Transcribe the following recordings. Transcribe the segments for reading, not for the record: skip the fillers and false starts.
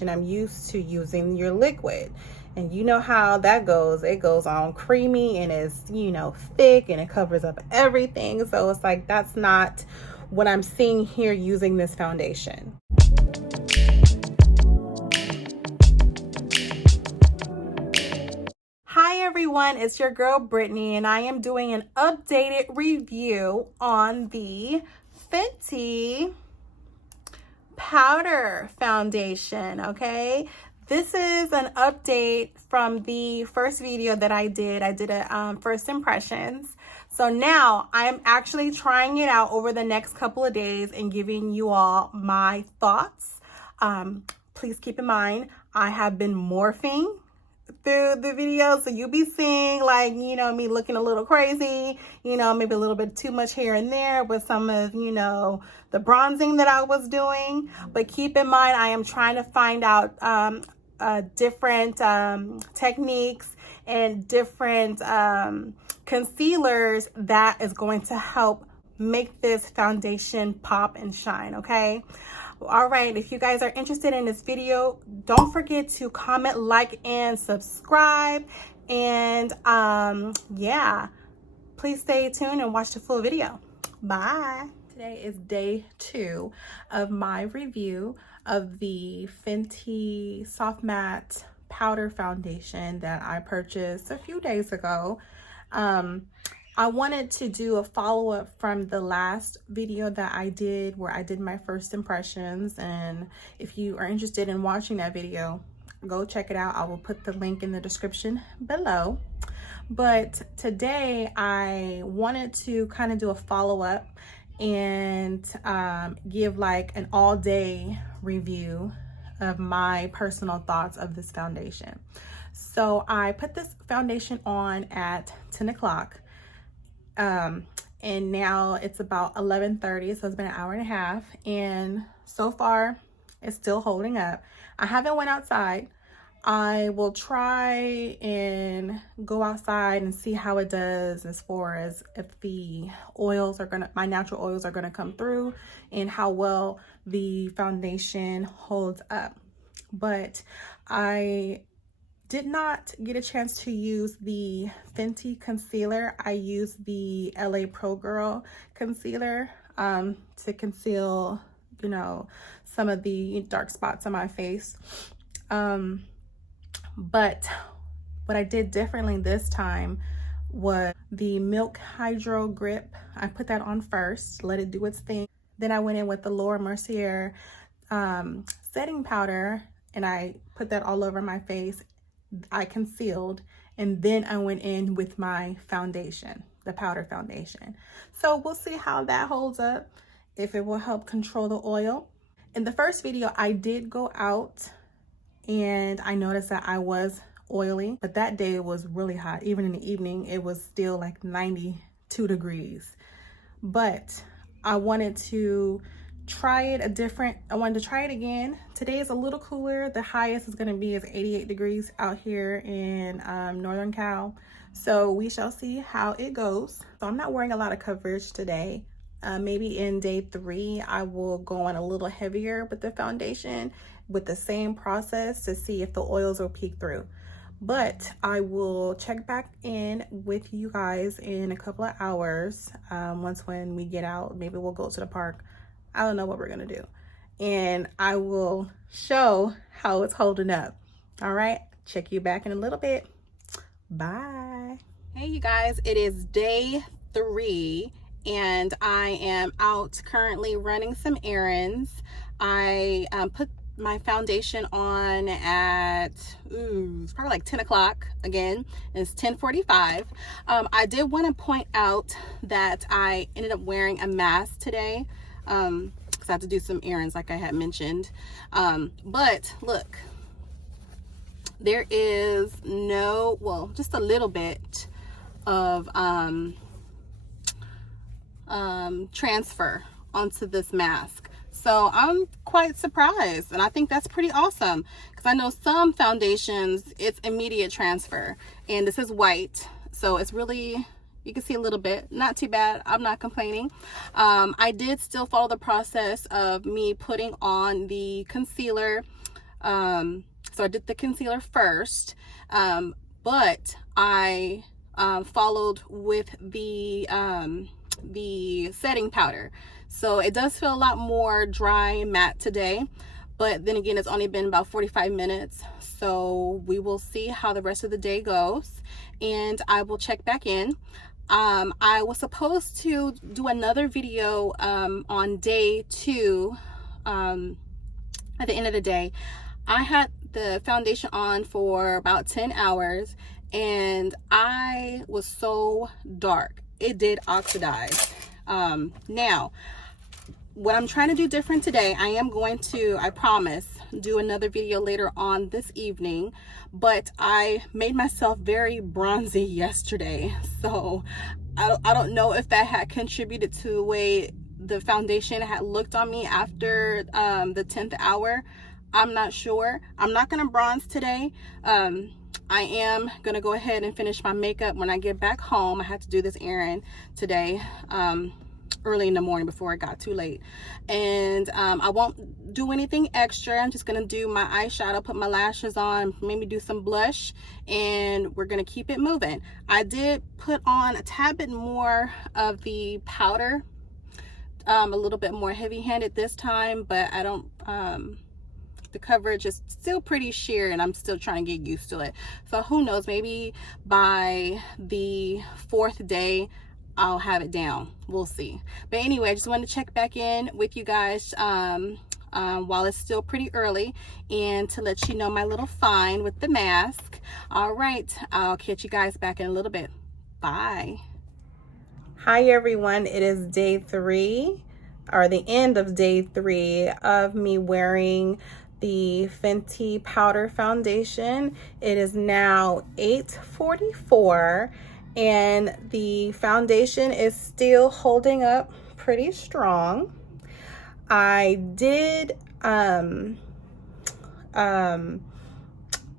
And I'm used to using your liquid, and you know how that goes. It goes on creamy and it's, you know, thick, and it covers up everything. So it's like, that's not what I'm seeing here using this foundation. Hi everyone, it's your girl Brittany, and I am doing an updated review on the FENTY powder foundation. Okay, this is an update from the first video that I did a first impressions. So now I'm actually trying it out over the next couple of days and giving you all my thoughts. Please keep in mind, I have been morphing through the video, so you'll be seeing, like, you know, me looking a little crazy, you know, maybe a little bit too much here and there with some of, you know, the bronzing that I was doing. But keep in mind, I am trying to find out different techniques and different concealers that is going to help make this foundation pop and shine. Okay, all right, if you guys are interested in this video, don't forget to comment, like, and subscribe. And yeah, please stay tuned and watch the full video. Bye. Today is day 2 of my review of the FENTY Soft Matte Powder Foundation that I purchased a few days ago. I wanted to do a follow-up from the last video that I did where I did my first impressions, and if you are interested in watching that video, go check it out. I will put the link in the description below. But today I wanted to kind of do a follow-up and give like an all-day review of my personal thoughts of this foundation. So I put this foundation on at 10 o'clock. And now it's about 11:30, so it's been an hour and a half, and so far it's still holding up. I haven't went outside. I will try and go outside and see how it does as far as if the oils are gonna, my natural oils are gonna come through, and how well the foundation holds up. But I did not get a chance to use the FENTY concealer. I used the LA Pro Girl concealer to conceal, you know, some of the dark spots on my face. But what I did differently this time was the Milk Hydro Grip. I put that on first, let it do its thing. Then I went in with the Laura Mercier setting powder, and I put that all over my face. I concealed, and then I went in with my foundation, the powder foundation. So we'll see how that holds up, if it will help control the oil. In the first video, I did go out and I noticed that I was oily, but that day it was really hot. Even in the evening, it was still like 92 degrees. But I wanted to try it I wanted to try it again. Today is a little cooler. The highest is going to be is 88 degrees out here in Northern Cal. So we shall see how it goes. So I'm not wearing a lot of coverage today. Maybe in day 3, I will go on a little heavier with the foundation with the same process to see if the oils will peek through. But I will check back in with you guys in a couple of hours. When we get out, maybe we'll go to the park. I don't know what we're gonna do, and I will show how it's holding up. All right, check you back in a little bit. Bye. Hey you guys, it is day 3 and I am out currently running some errands. I put my foundation on at it's probably like 10 o'clock again. It's 10:45. I did want to point out that I ended up wearing a mask today because I have to do some errands like I had mentioned. But look, there is no, well, just a little bit of transfer onto this mask. So I'm quite surprised, and I think that's pretty awesome because I know some foundations it's immediate transfer, and this is white, so it's really, you can see a little bit, not too bad. I'm not complaining. I did still follow the process of me putting on the concealer So I did the concealer first, but I followed with the setting powder. So it does feel a lot more dry and matte today, but then again, it's only been about 45 minutes. So we will see how the rest of the day goes, and I will check back in. I was supposed to do another video on day 2 at the end of the day. I had the foundation on for about 10 hours and I was so dark. It did oxidize. Now, what I'm trying to do different today, I am going to, I promise, do another video later on this evening, but I made myself very bronzy yesterday. So I don't know if that had contributed to the way the foundation had looked on me after the 10th hour. I'm not sure. I'm not gonna bronze today. I am gonna go ahead and finish my makeup when I get back home. I had to do this errand today early in the morning before it got too late, and I won't do anything extra. I'm just gonna do my eyeshadow, put my lashes on, maybe do some blush, and we're gonna keep it moving. I did put on a tad bit more of the powder, a little bit more heavy-handed this time, but I don't the coverage is still pretty sheer and I'm still trying to get used to it. So who knows, maybe by the 4th day I'll have it down. We'll see. But anyway, I just wanted to check back in with you guys while it's still pretty early, and to let you know my little find with the mask. All right, I'll catch you guys back in a little bit. Bye. Hi everyone, it is day 3, or the end of day 3 of me wearing the Fenty powder foundation. It is now 8:44 and the foundation is still holding up pretty strong. I did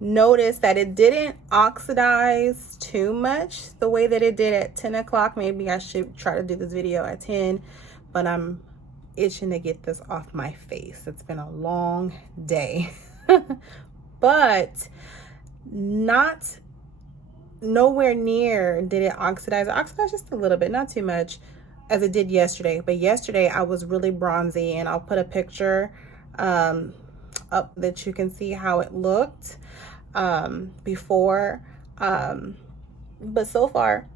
notice that it didn't oxidize too much the way that it did at 10 o'clock. Maybe I should try to do this video at 10, but I'm itching to get this off my face. It's been a long day. But nowhere near did it oxidize. It oxidized just a little bit, not too much, as it did yesterday. But yesterday I was really bronzy, and I'll put a picture up that you can see how it looked before. But so far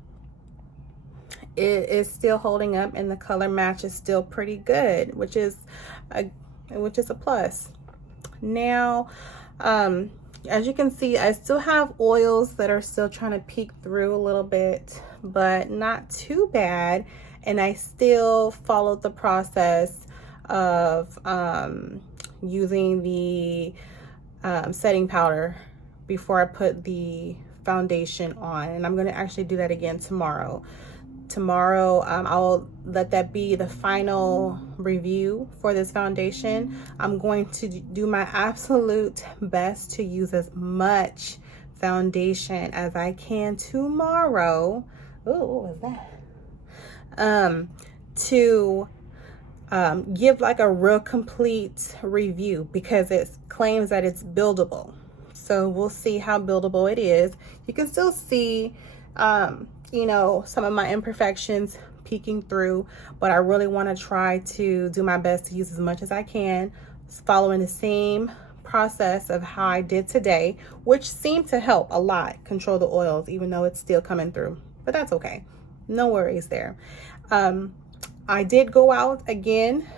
it is still holding up, and the color match is still pretty good, which is a plus. Now, as you can see, I still have oils that are still trying to peek through a little bit, but not too bad. And I still followed the process of using the setting powder before I put the foundation on, and I'm going to actually do that again tomorrow. I'll let that be the final review for this foundation. I'm going to do my absolute best to use as much foundation as I can tomorrow. Oh, what was that? To give like a real complete review, because it claims that it's buildable. So we'll see how buildable it is. You can still see you know, some of my imperfections peeking through, but I really want to try to do my best to use as much as I can, following the same process of how I did today, which seemed to help a lot control the oils, even though it's still coming through, but that's okay. No worries there. I did go out again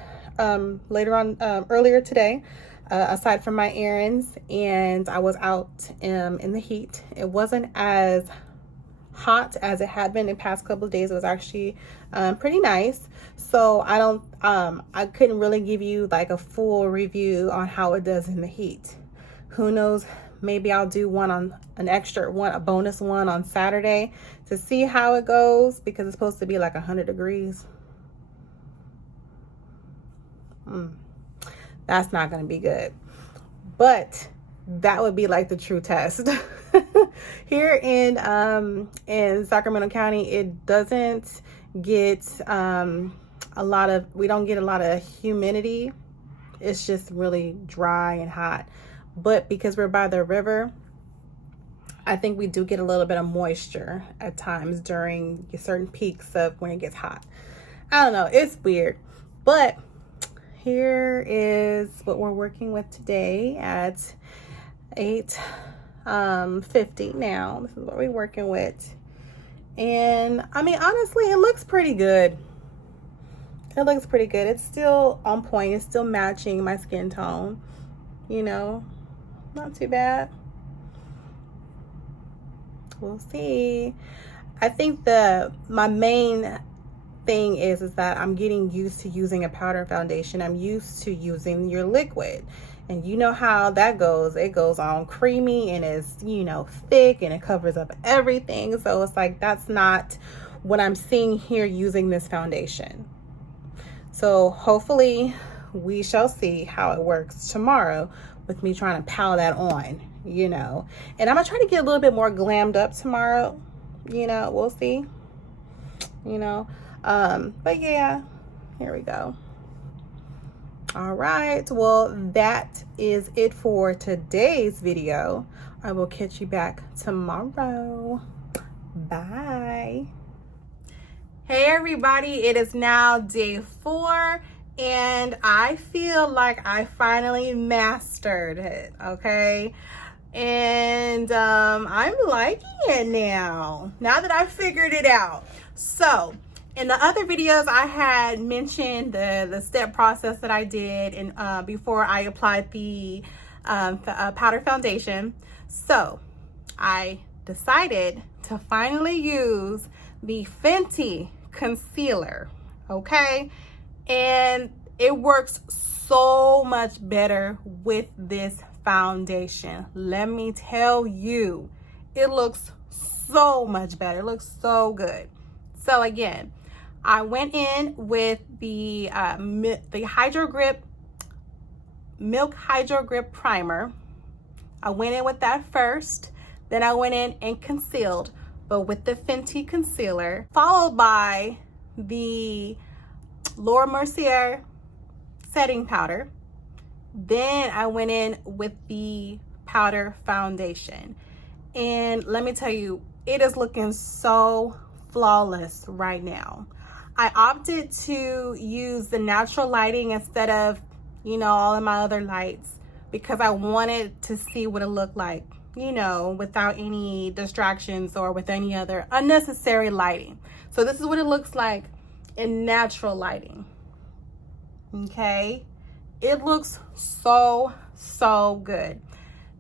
later on, earlier today, aside from my errands, and I was out in the heat. It wasn't as hot as it had been in the past couple of days. It was actually pretty nice. So I couldn't really give you like a full review on how it does in the heat. Who knows, maybe I'll do a bonus one on Saturday to see how it goes, because it's supposed to be like 100 degrees. That's not going to be good, but that would be like the true test. Here in Sacramento County, it doesn't get we don't get a lot of humidity. It's just really dry and hot. but because we're by the river, I think we do get a little bit of moisture at times during certain peaks of when it gets hot. I don't know, it's weird. But here is what we're working with today at 8:50 now. This is what we're working with. And I mean, honestly, it looks pretty good. It looks pretty good. It's still on point. It's still matching my skin tone. You know, not too bad. We'll see. I think my main thing is that I'm getting used to using a powder foundation. I'm used to using your liquid. And you know how that goes. It goes on creamy and is, you know, thick, and it covers up everything. So it's like, that's not what I'm seeing here using this foundation. So hopefully we shall see how it works tomorrow with me trying to pile that on, you know. And I'm gonna try to get a little bit more glammed up tomorrow, you know. We'll see, you know. But yeah, here we go. All right, well, that is it for today's video. I will catch you back tomorrow. Bye. Hey everybody, it is now day 4, and I feel like I finally mastered it, okay? And I'm liking it now that I figured it out. So in the other videos, I had mentioned the step process that I did and before I applied the powder foundation. So I decided to finally use the FENTY concealer, okay? And it works so much better with this foundation. Let me tell you, it looks so much better. It looks so good. So again, I went in with the Hydro Grip Milk Hydro Grip Primer. I went in with that first. Then I went in and concealed, but with the FENTY concealer, followed by the Laura Mercier setting powder. Then I went in with the powder foundation. And let me tell you, it is looking so flawless right now. I opted to use the natural lighting instead of, you know, all of my other lights because I wanted to see what it looked like, you know, without any distractions or with any other unnecessary lighting. So this is what it looks like in natural lighting. Okay, it looks so good.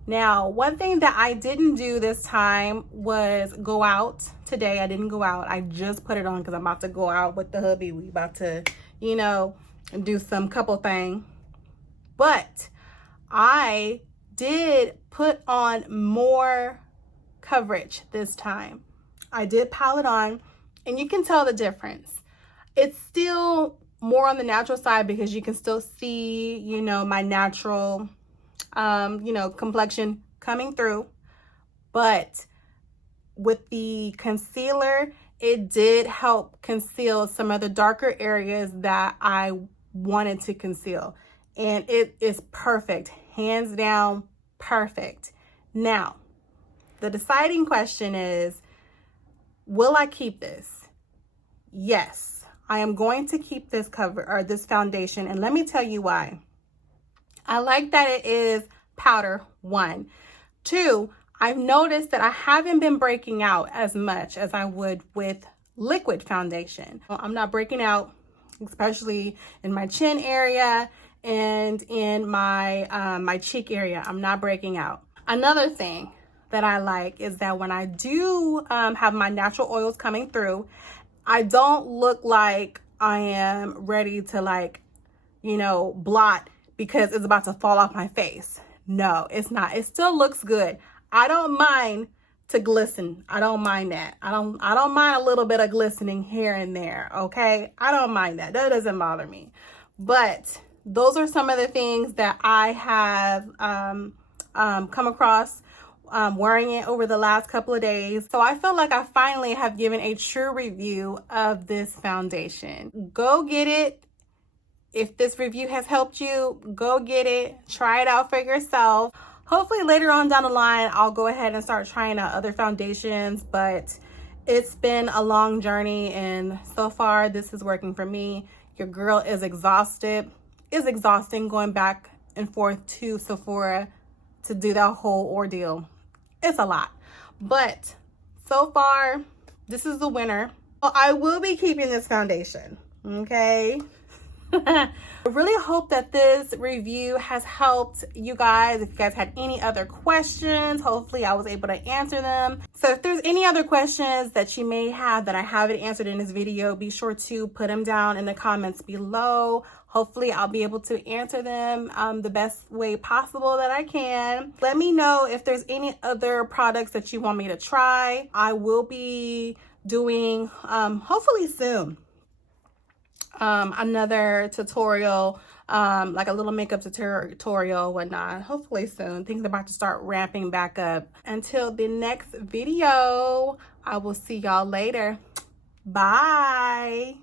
Now, one thing that I didn't do this time was go out today. I didn't go out. I just put it on because I'm about to go out with the hubby. We about to, you know, do some couple thing. But I did put on more coverage this time. I did pile it on, and you can tell the difference. It's still more on the natural side because you can still see, you know, my natural you know, complexion coming through. But with the concealer, it did help conceal some of the darker areas that I wanted to conceal. And it is perfect, hands down perfect. Now, the deciding question is, will I keep this? Yes, I am going to keep this cover or this foundation. And let me tell you why. I like that it is powder, 1. 2, I've noticed that I haven't been breaking out as much as I would with liquid foundation. I'm not breaking out, especially in my chin area and in my my cheek area. I'm not breaking out. Another thing that I like is that when I do have my natural oils coming through, I don't look like I am ready to, like, you know, blot because it's about to fall off my face. No, it's not. It still looks good. I don't mind to glisten. I don't mind that. I don't mind a little bit of glistening here and there, okay? I don't mind that. That doesn't bother me. But those are some of the things that I have come across wearing it over the last couple of days. So I feel like I finally have given a true review of this foundation. Go get it. If this review has helped you, go get it. Try it out for yourself. Hopefully later on down the line, I'll go ahead and start trying out other foundations, but it's been a long journey and so far this is working for me. Your girl is exhausted. It's exhausting going back and forth to Sephora to do that whole ordeal. It's a lot, but so far this is the winner. Well, I will be keeping this foundation, okay? I really hope that this review has helped you guys. If you guys had any other questions, hopefully I was able to answer them. So if there's any other questions that you may have that I haven't answered in this video, be sure to put them down in the comments below. Hopefully I'll be able to answer them the best way possible that I can. Let me know if there's any other products that you want me to try. I will be doing, hopefully soon, another tutorial, like a little makeup tutorial, whatnot. Hopefully soon. Things are about to start ramping back up. Until the next video, I will see y'all later. Bye.